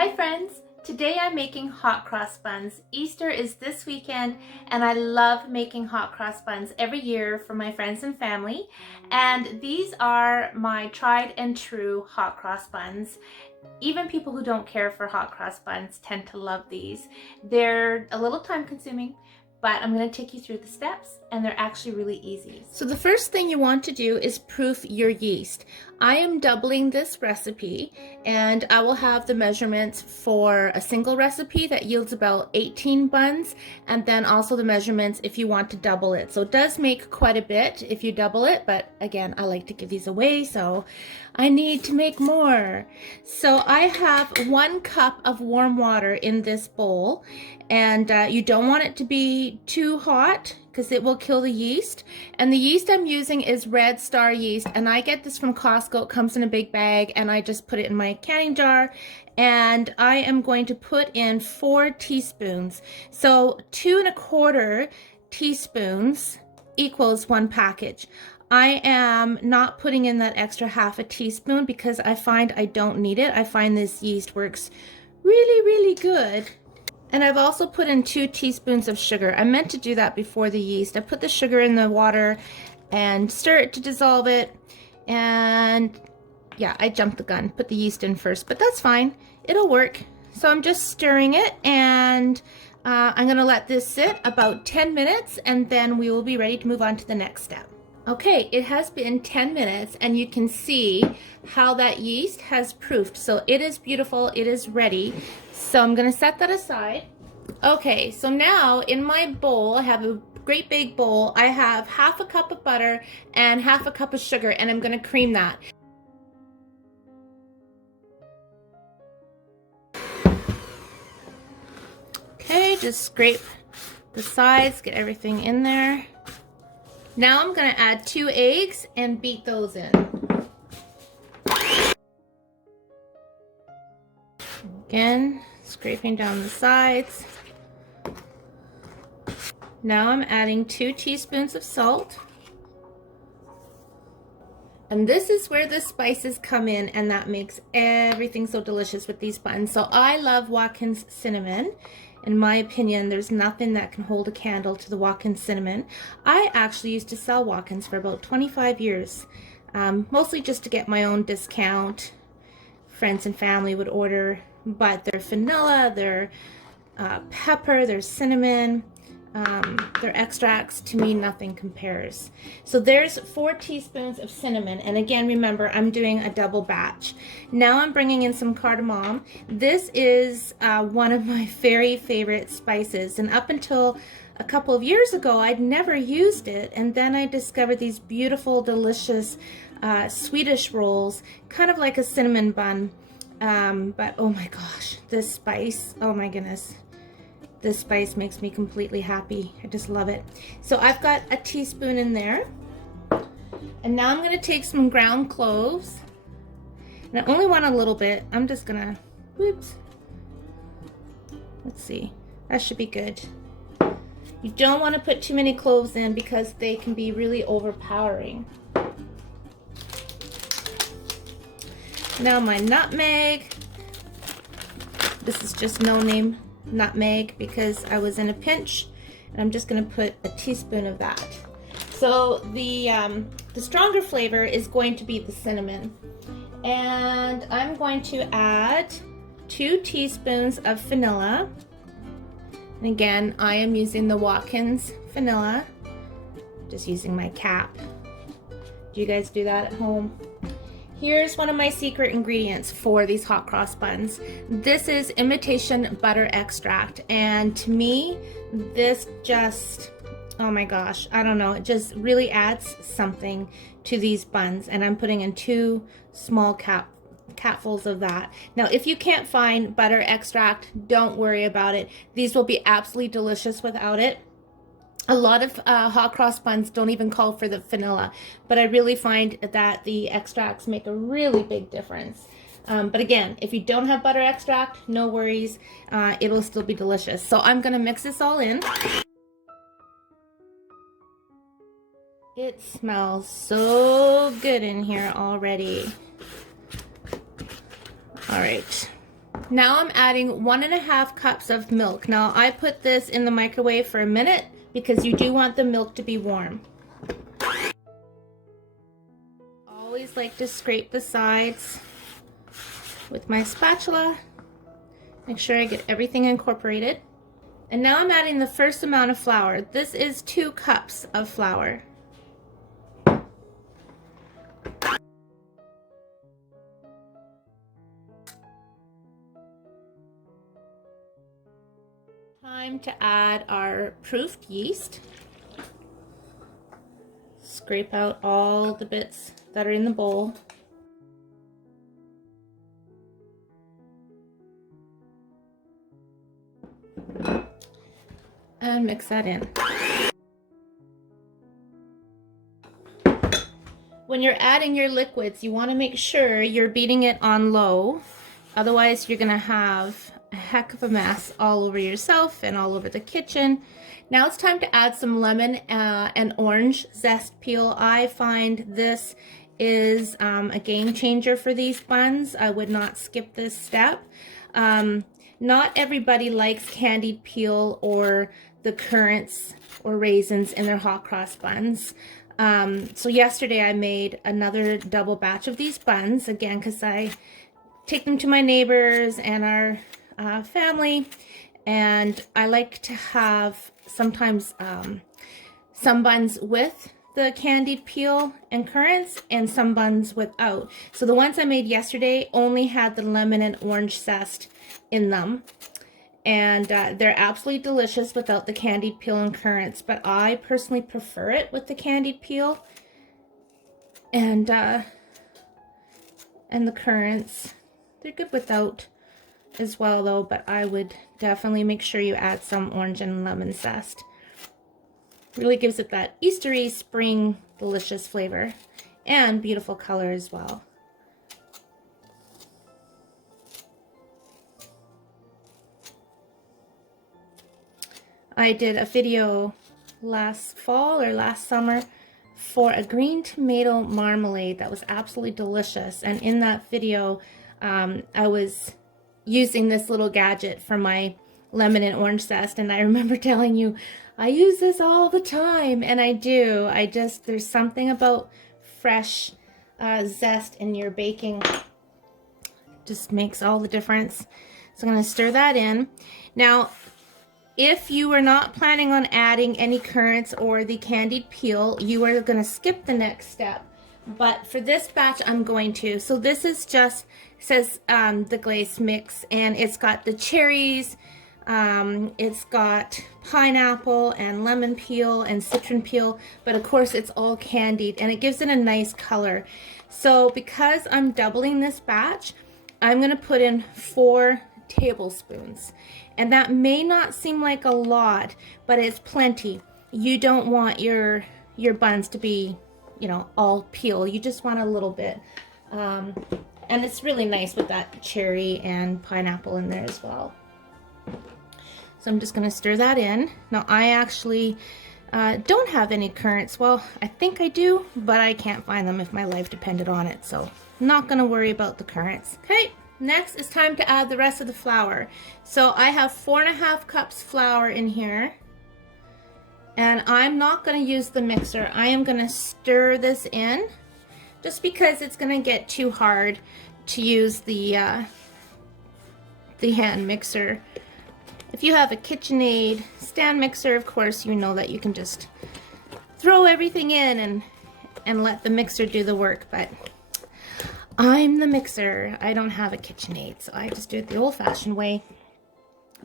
Hi friends! Today I'm making hot cross buns. Easter is this weekend and I love making hot cross buns every year for my friends and family. And these are my tried and true hot cross buns. Even people who don't care for hot cross buns tend to love these. They're a little time consuming, but I'm going to take you through the steps and they're actually really easy. So the first thing you want to do is proof your yeast. I am doubling this recipe and I will have the measurements for a single recipe that yields about 18 buns, and then also the measurements if you want to double it. So it does make quite a bit if you double it, but again, I like to give these away, so I need to make more. So I have 1 cup of warm water in this bowl, and you don't want it to be too hot because it will kill the yeast. And the yeast I'm using is Red Star yeast, and I get this from Costco. It comes in a big bag, and I just put it in my canning jar, and I am going to put in 4 teaspoons. So 2 1/4 teaspoons equals 1 package. I am not putting in that extra 1/2 teaspoon because I find I don't need it. I find this yeast works really good. And I've also put in 2 teaspoons of sugar. I meant to do that before the yeast. I put the sugar in the water and stir it to dissolve it. And yeah, I jumped the gun, put the yeast in first, but that's fine. It'll work. So I'm just stirring it, and I'm gonna let this sit about 10 minutes, and then we will be ready to move on to the next step. Okay, it has been 10 minutes and you can see how that yeast has proofed. So it is beautiful, it is ready. So I'm gonna set that aside. Okay, so now in my bowl, I have a great big bowl. I have 1/2 cup of butter and 1/2 cup of sugar, and I'm gonna cream that. Okay, just scrape the sides, get everything in there. Now I'm going to add 2 eggs and beat those in. Again, scraping down the sides. Now I'm adding 2 teaspoons of salt. And this is where the spices come in, and that makes everything so delicious with these buns. So I love Watkins cinnamon. In my opinion, there's nothing that can hold a candle to the Watkins cinnamon. I actually used to sell Watkins for about 25 years, mostly just to get my own discount. Friends and family would order, but their vanilla, their pepper, their cinnamon, their extracts, to me nothing compares. So there's 4 teaspoons of cinnamon, and again, remember, I'm doing a double batch. Now I'm bringing in some cardamom. This is one of my very favorite spices, and up until a couple of years ago I'd never used it, and then I discovered these beautiful delicious Swedish rolls, kind of like a cinnamon bun, but oh my gosh, this spice, oh my goodness. This spice makes me completely happy. I just love it. So I've got a teaspoon in there. And now I'm gonna take some ground cloves. And I only want a little bit. I'm just gonna, whoops. Let's see, that should be good. You don't wanna put too many cloves in because they can be really overpowering. Now my nutmeg. This is just no name nutmeg because I was in a pinch, and I'm just going to put a teaspoon of that. So the stronger flavor is going to be the cinnamon, and I'm going to add 2 teaspoons of vanilla, and again I am using the Watkins vanilla, just using my cap. Do you guys do that at home? Here's one of my secret ingredients for these hot cross buns. This is imitation butter extract, and to me, this just, oh my gosh, I don't know, it just really adds something to these buns, and I'm putting in 2 small capfuls of that. Now, if you can't find butter extract, don't worry about it. These will be absolutely delicious without it. A lot of hot cross buns don't even call for the vanilla, but I really find that the extracts make a really big difference. But again, if you don't have butter extract, no worries, it'll still be delicious. So I'm gonna mix this all in. It smells so good in here already. All right, Now I'm adding 1.5 cups of milk. Now I put this in the microwave for a minute because you do want the milk to be warm. Always like to scrape the sides with my spatula. Make sure I get everything incorporated. And now I'm adding the first amount of flour. This is 2 cups of flour. Time to add our proofed yeast. Scrape out all the bits that are in the bowl. And mix that in. When you're adding your liquids, you want to make sure you're beating it on low. Otherwise, you're going to have a heck of a mess all over yourself and all over the kitchen. Now it's time to add some lemon and orange zest peel. I find this is a game changer for these buns. I would not skip this step. Not everybody likes candied peel or the currants or raisins in their hot cross buns. So yesterday I made another double batch of these buns, again, because I take them to my neighbors and our family, and I like to have sometimes some buns with the candied peel and currants and some buns without. So the ones I made yesterday only had the lemon and orange zest in them, and they're absolutely delicious without the candied peel and currants, but I personally prefer it with the candied peel and the currants. They're good without as well though, but I would definitely make sure you add some orange and lemon zest. Really gives it that Eastery spring delicious flavor and beautiful color as well. I did a video last fall or last summer for a green tomato marmalade that was absolutely delicious, and in that video I was using this little gadget for my lemon and orange zest, and I remember telling you I use this all the time, and I do. There's something about fresh zest in your baking, just makes all the difference. So I'm going to stir that in. Now if you are not planning on adding any currants or the candied peel, you are going to skip the next step. But for this batch, I'm going to. So this is just, says the Glace mix, and it's got the cherries, it's got pineapple and lemon peel and citron peel, but of course it's all candied, and it gives it a nice color. So because I'm doubling this batch, I'm going to put in 4 tablespoons. And that may not seem like a lot, but it's plenty. You don't want your buns to be, you know, all peel. You just want a little bit. And it's really nice with that cherry and pineapple in there as well. So I'm just going to stir that in. Now I actually don't have any currants. Well, I think I do, but I can't find them if my life depended on it. So I'm not going to worry about the currants. Okay. Next, it's time to add the rest of the flour. So I have 4.5 cups flour in here, and I'm not going to use the mixer. I am going to stir this in, just because it's going to get too hard to use the hand mixer. If you have a KitchenAid stand mixer, of course, you know that you can just throw everything in and let the mixer do the work, but I'm the mixer. I don't have a KitchenAid, so I just do it the old-fashioned way.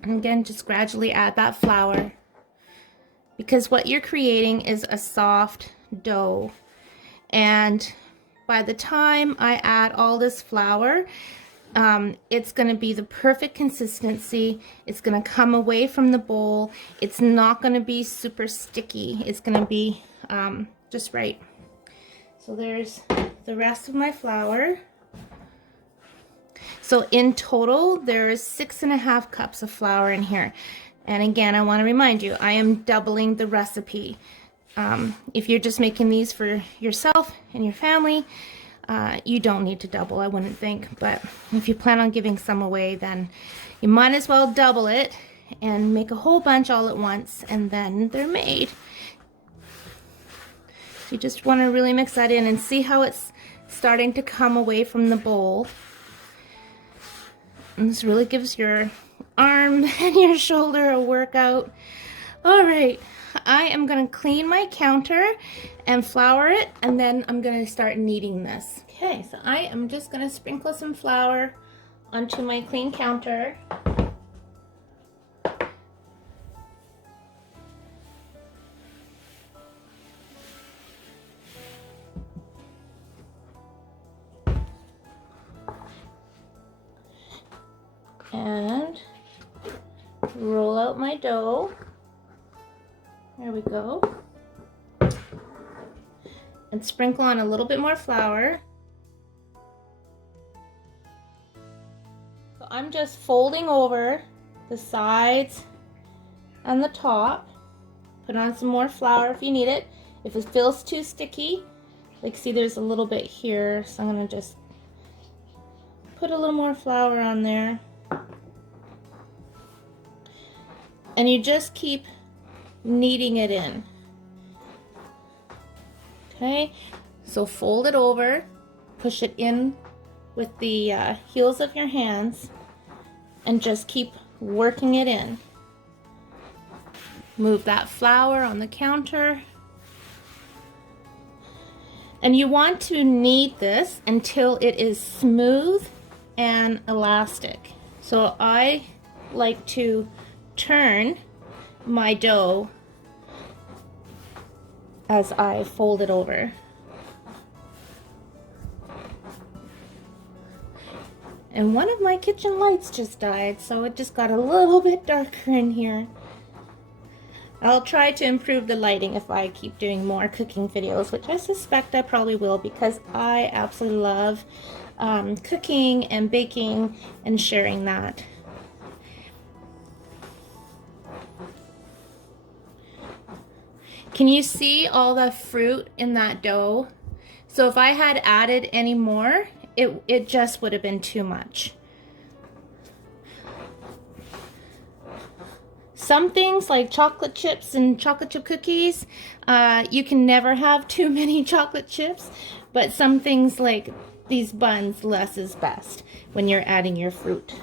And again, just gradually add that flour, because what you're creating is a soft dough. And by the time I add all this flour, it's going to be the perfect consistency. It's going to come away from the bowl. It's not going to be super sticky. It's going to be just right. So there's the rest of my flour. So in total, there's 6.5 cups of flour in here. And again, I want to remind you, I am doubling the recipe. If you're just making these for yourself and your family, You don't need to double, I wouldn't think, but if you plan on giving some away, then you might as well double it and make a whole bunch all at once, and then they're made. So you just want to really mix that in and see how it's starting to come away from the bowl. And this really gives your arm and your shoulder a workout. All right, I am going to clean my counter and flour it, and then I'm going to start kneading this. Okay, so I am just going to sprinkle some flour onto my clean counter. And roll out my dough. There we go. And sprinkle on a little bit more flour. So I'm just folding over the sides and the top. Put on some more flour if you need it. If it feels too sticky, like see there's a little bit here, so I'm gonna just put a little more flour on there. And you just keep kneading it in. Okay, so fold it over, push it in with the heels of your hands, and just keep working it in. Move that flour on the counter. And you want to knead this until it is smooth and elastic. So I like to turn my dough as I fold it over. And one of my kitchen lights just died, so it just got a little bit darker in here. I'll try to improve the lighting if I keep doing more cooking videos, which I suspect I probably will, because I absolutely love cooking and baking and sharing that. Can you see all the fruit in that dough? So if I had added any more, it just would have been too much. Some things like chocolate chips and chocolate chip cookies, you can never have too many chocolate chips, but some things like these buns, less is best when you're adding your fruit.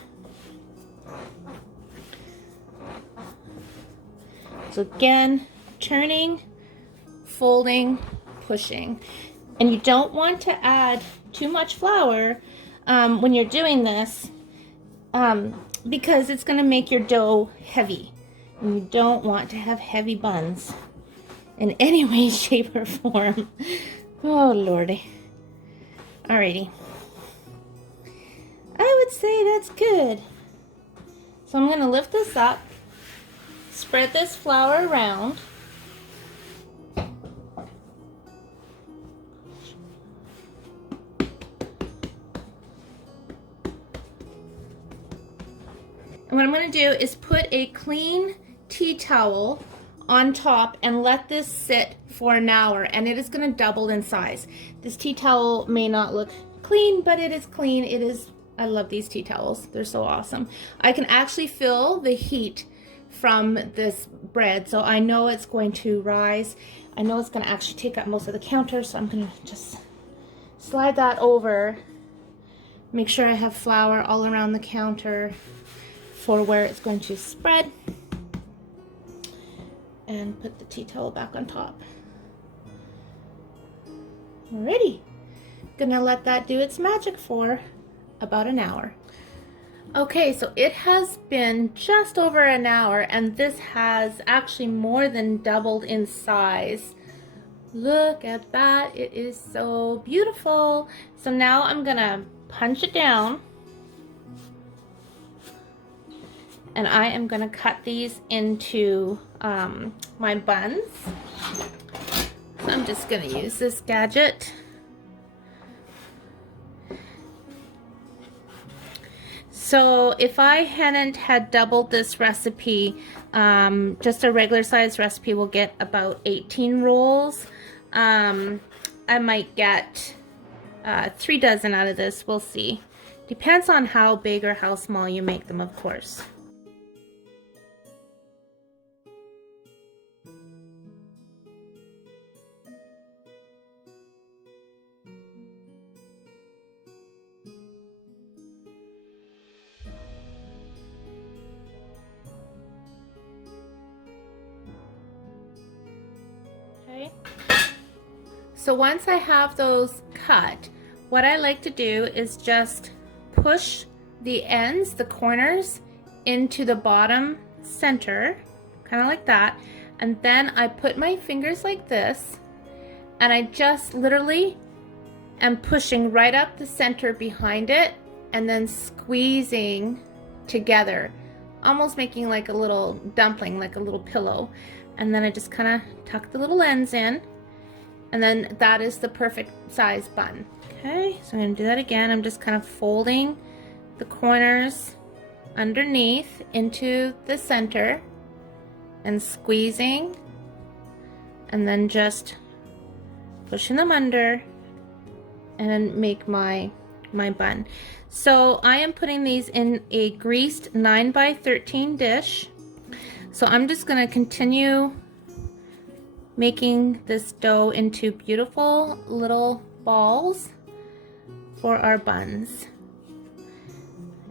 So again, turning, folding, pushing. And you don't want to add too much flour when you're doing this because it's going to make your dough heavy. And you don't want to have heavy buns in any way, shape, or form. Oh, Lordy. Alrighty. I would say that's good. So I'm going to lift this up, spread this flour around. And what I'm going to do is put a clean tea towel on top and let this sit for an hour, and it is going to double in size. This tea towel may not look clean, but it is clean. It is. I love these tea towels. They're so awesome. I can actually feel the heat from this bread, so I know it's going to rise. I know it's going to actually take up most of the counter, so I'm going to just slide that over. Make sure I have flour all around the counter for where it's going to spread, and put the tea towel back on top. Alrighty, gonna let that do its magic for about an hour. Okay, so it has been just over an hour, and this has actually more than doubled in size. Look at that, it is so beautiful. So now I'm gonna punch it down, and I am going to cut these into my buns. So I'm just going to use this gadget. So if I hadn't had doubled this recipe, just a regular size recipe will get about 18 rolls. I might get 3 dozen out of this. We'll see. Depends on how big or how small you make them, of course. Okay. So once I have those cut, what I like to do is just push the ends, the corners, into the bottom center, kind of like that, and then I put my fingers like this, and I just literally am pushing right up the center behind it, and then squeezing together, almost making like a little dumpling, like a little pillow, and then I just kind of tuck the little ends in, and then that is the perfect size bun. Okay, so I'm going to do that again. I'm just kind of folding the corners underneath into the center and squeezing, and then just pushing them under and make my bun. So I am putting these in a greased 9x13 dish. So I'm just going to continue making this dough into beautiful little balls for our buns,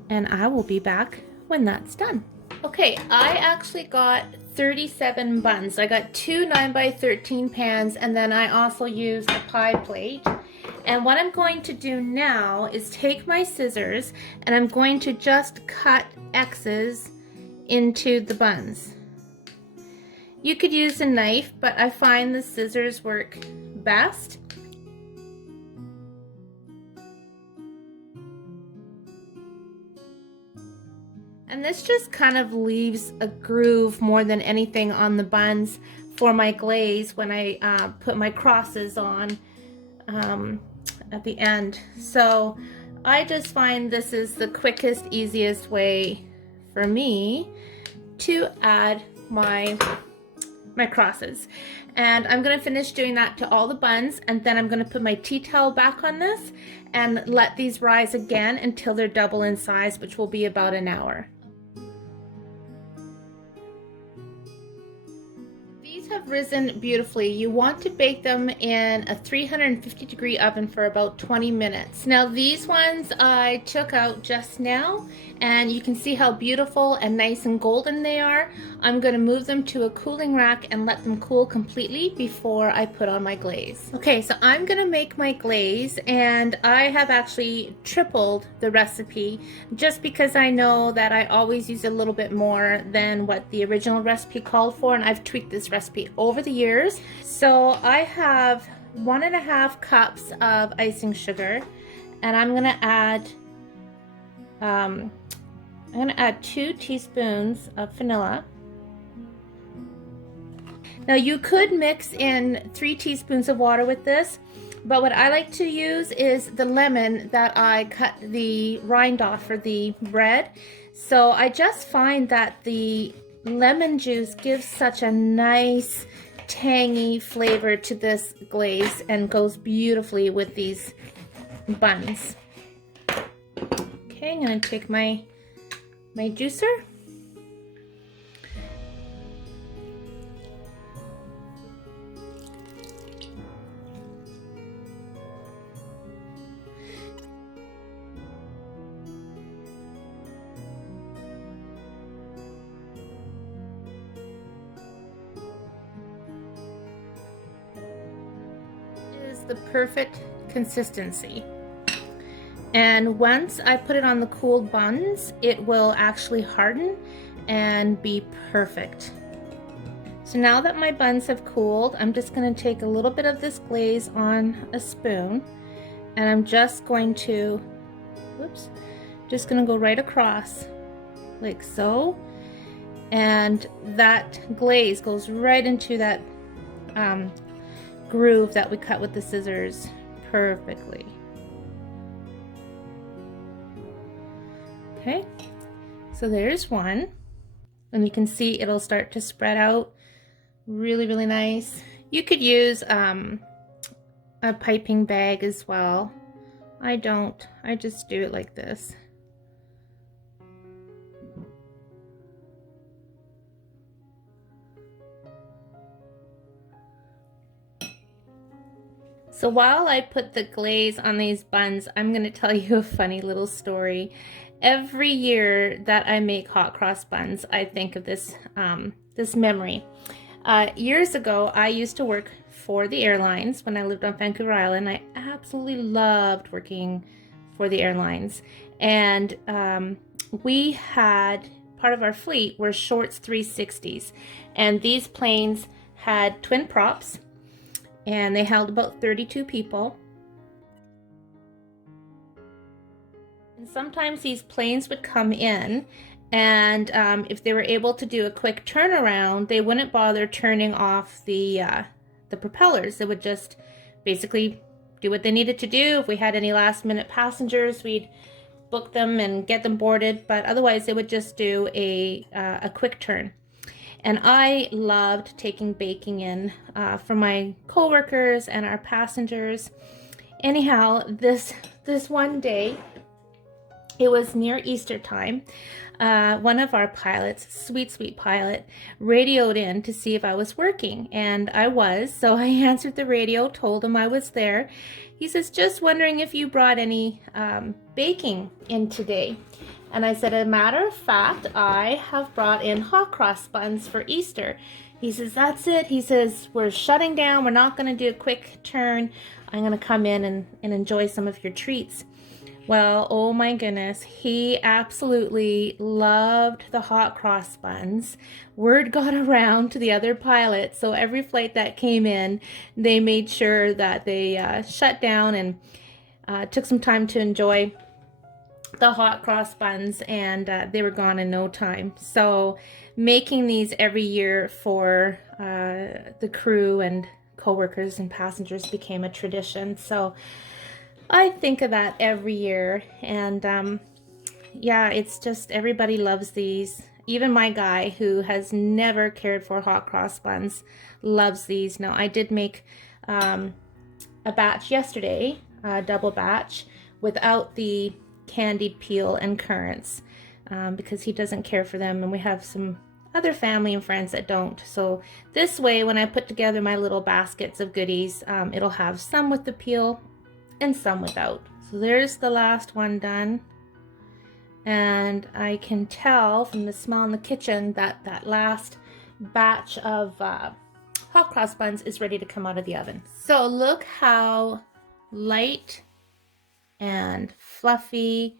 and I will be back when that's done. Okay, I actually got 37 buns. I got 2 9x13 pans, and then I also used a pie plate. And what I'm going to do now is take my scissors and I'm going to just cut X's into the buns. You could use a knife, but I find the scissors work best. And this just kind of leaves a groove more than anything on the buns for my glaze when I put my crosses on at the end. So I just find this is the quickest, easiest way for me to add my crosses. And I'm going to finish doing that to all the buns, and then I'm going to put my tea towel back on this and let these rise again until they're double in size, which will be about an hour. Have risen beautifully. You want to bake them in a 350-degree oven for about 20 minutes. Now these ones I took out just now, and you can see how beautiful and nice and golden they are. I'm going to move them to a cooling rack and let them cool completely before I put on my glaze. Okay, so I'm going to make my glaze, and I have actually tripled the recipe just because I know that I always use a little bit more than what the original recipe called for, and I've tweaked this recipe over the years. So I have 1.5 cups of icing sugar, and I'm gonna add 2 teaspoons of vanilla. Now you could mix in 3 teaspoons of water with this, but what I like to use is the lemon that I cut the rind off for the bread. So I just find that the lemon juice gives such a nice tangy flavor to this glaze and goes beautifully with these buns. Okay, I'm going to take my juicer. The perfect consistency, and once I put it on the cooled buns, it will actually harden and be perfect. So now that my buns have cooled, I'm just going to take a little bit of this glaze on a spoon, and I'm just going to go right across like so, and that glaze goes right into that groove that we cut with the scissors perfectly. Okay, so there's one, and you can see it'll start to spread out really nice. You could use a piping bag as well, I don't. I just do it like this. So while I put the glaze on these buns, I'm going to tell you a funny little story. Every year that I make hot cross buns, I think of this this memory. Years ago, I used to work for the airlines when I lived on Vancouver Island. I absolutely loved working for the airlines, and we had part of our fleet were Shorts 360s, and these planes had twin props, and they held about 32 people. And sometimes these planes would come in, and if they were able to do a quick turnaround, they wouldn't bother turning off the propellers. They would just basically do what they needed to do. If we had any last minute passengers, we'd book them and get them boarded, but otherwise they would just do a quick turn. And I loved taking baking in for my co-workers and our passengers. Anyhow, this one day, it was near Easter time. One of our pilots, sweet pilot, radioed in to see if I was working, and I was. So I answered the radio, told him I was there. He says, "Just wondering if you brought any baking in today." And I said, "As a matter of fact, I have brought in hot cross buns for Easter." He says, "That's it." He says, "We're shutting down. We're not going to do a quick turn. I'm going to come in and enjoy some of your treats." Well, oh my goodness, he absolutely loved the hot cross buns. Word got around to the other pilots, so every flight that came in, they made sure that they shut down and took some time to enjoy the hot cross buns, and they were gone in no time. So making these every year for the crew and co-workers and passengers became a tradition. So I think of that every year, and yeah, it's just everybody loves these. Even my guy, who has never cared for hot cross buns, loves these. Now, I did make a batch yesterday, a double batch, without the candied peel and currants, because he doesn't care for them, and we have some other family and friends that don't. So this way, when I put together my little baskets of goodies, it'll have some with the peel and some without. So there's the last one done, and I can tell from the smell in the kitchen that that last batch of hot cross buns is ready to come out of the oven. So look how light and fluffy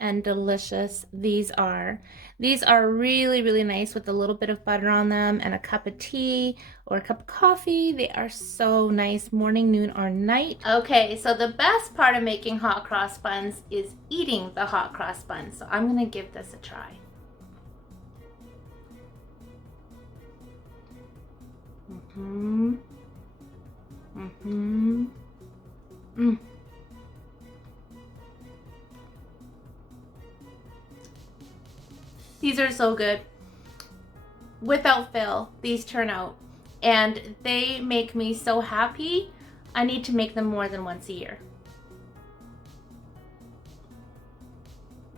and delicious these are. These are really nice with a little bit of butter on them and a cup of tea or a cup of coffee. They are so nice, morning, noon, or night. Okay, so the best part of making hot cross buns is eating the hot cross buns. So I'm gonna give this a try. These are so good. Without fail, these turn out, and they make me so happy. I need to make them more than once a year.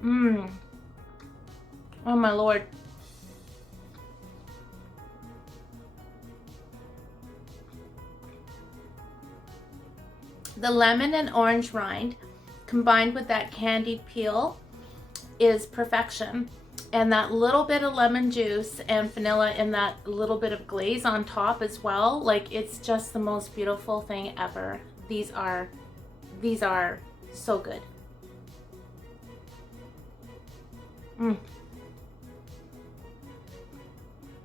Oh my Lord. The lemon and orange rind combined with that candied peel is perfection. And that little bit of lemon juice and vanilla and that little bit of glaze on top as well, like, it's just the most beautiful thing ever. These are so good.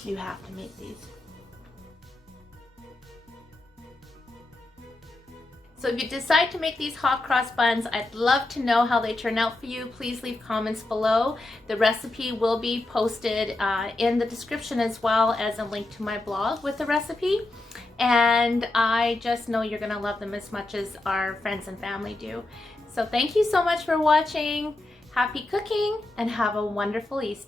You have to make these. So if you decide to make these hot cross buns, I'd love to know how they turn out for you. Please leave comments below. The recipe will be posted in the description, as well as a link to my blog with the recipe. And I just know you're gonna love them as much as our friends and family do. So thank you so much for watching. Happy cooking and have a wonderful Easter.